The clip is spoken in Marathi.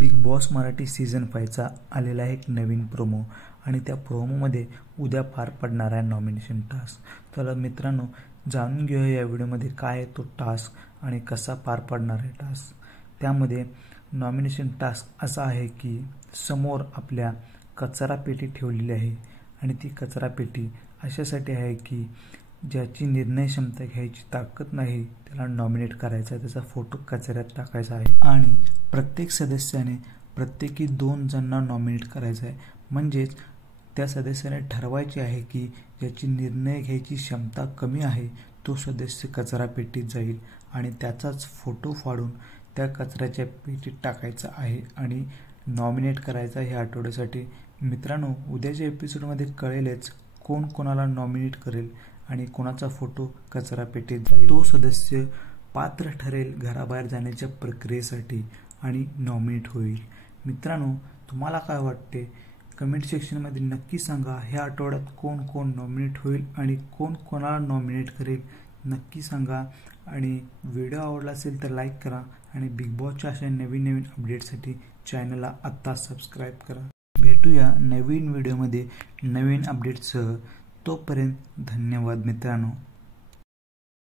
बिग बॉस मराठी सीझन 5चा आलेला आहे एक नवीन प्रोमो आणि त्या प्रोमोमध्ये उद्या पार पडणार आहे नॉमिनेशन टास्क। तर मित्रांनो, जाणून घेऊया या व्हिडिओमध्ये काय आहे तो टास्क आणि कसा पार पडणार आहे टास्क। त्यामध्ये नॉमिनेशन टास्क असा आहे की समोर आपल्या कचरा पेटी ठेवलेली आहे आणि ती कचरा पेटी अशासाठी आहे की ज्याची निर्णय क्षमता घ्यायची ताकद नाही त्याला नॉमिनेट करायचा आहे, त्याचा फोटो कचऱ्यात टाकायचा आहे आणि प्रत्येक सदस्याने प्रत्येकी 2 जणांना नॉमिनेट करायचं आहे। म्हणजेच त्या सदस्याने ठरवायचे आहे की ज्याची निर्णय घ्यायची क्षमता कमी आहे तो सदस्य कचरा पेटीत जाईल आणि त्याचाच फोटो फाडून त्या कचऱ्याच्या पेटीत टाकायचा आहे आणि नॉमिनेट करायचा ह्या आठवड्यासाठी। मित्रांनो, उद्याच्या एपिसोडमध्ये कळेलच कोण कोणाला नॉमिनेट करेल आणि कोणाचा फोटो कचरा पेटीत जाईल। तो सदस्य पात्र ठरेल घराबाहेर जाण्याच्या प्रक्रियेसाठी आणि नॉमिनेट होईल। मित्रांनो, तुम्हाला काय वाटते कमेंट सेक्शनमध्ये नक्की सांगा। ह्या आठवड्यात कोण कोण नॉमिनेट होईल आणि कोण कोणाला नॉमिनेट करेल नक्की सांगा आणि व्हिडिओ आवडला असेल तर लाईक करा आणि बिग बॉसच्या अशा नवीन अपडेटसाठी चॅनलला आत्ता सबस्क्राईब करा। भेटूया नवीन व्हिडिओमध्ये नवीन अपडेटसह। तोपर्यंत धन्यवाद मित्रांनो।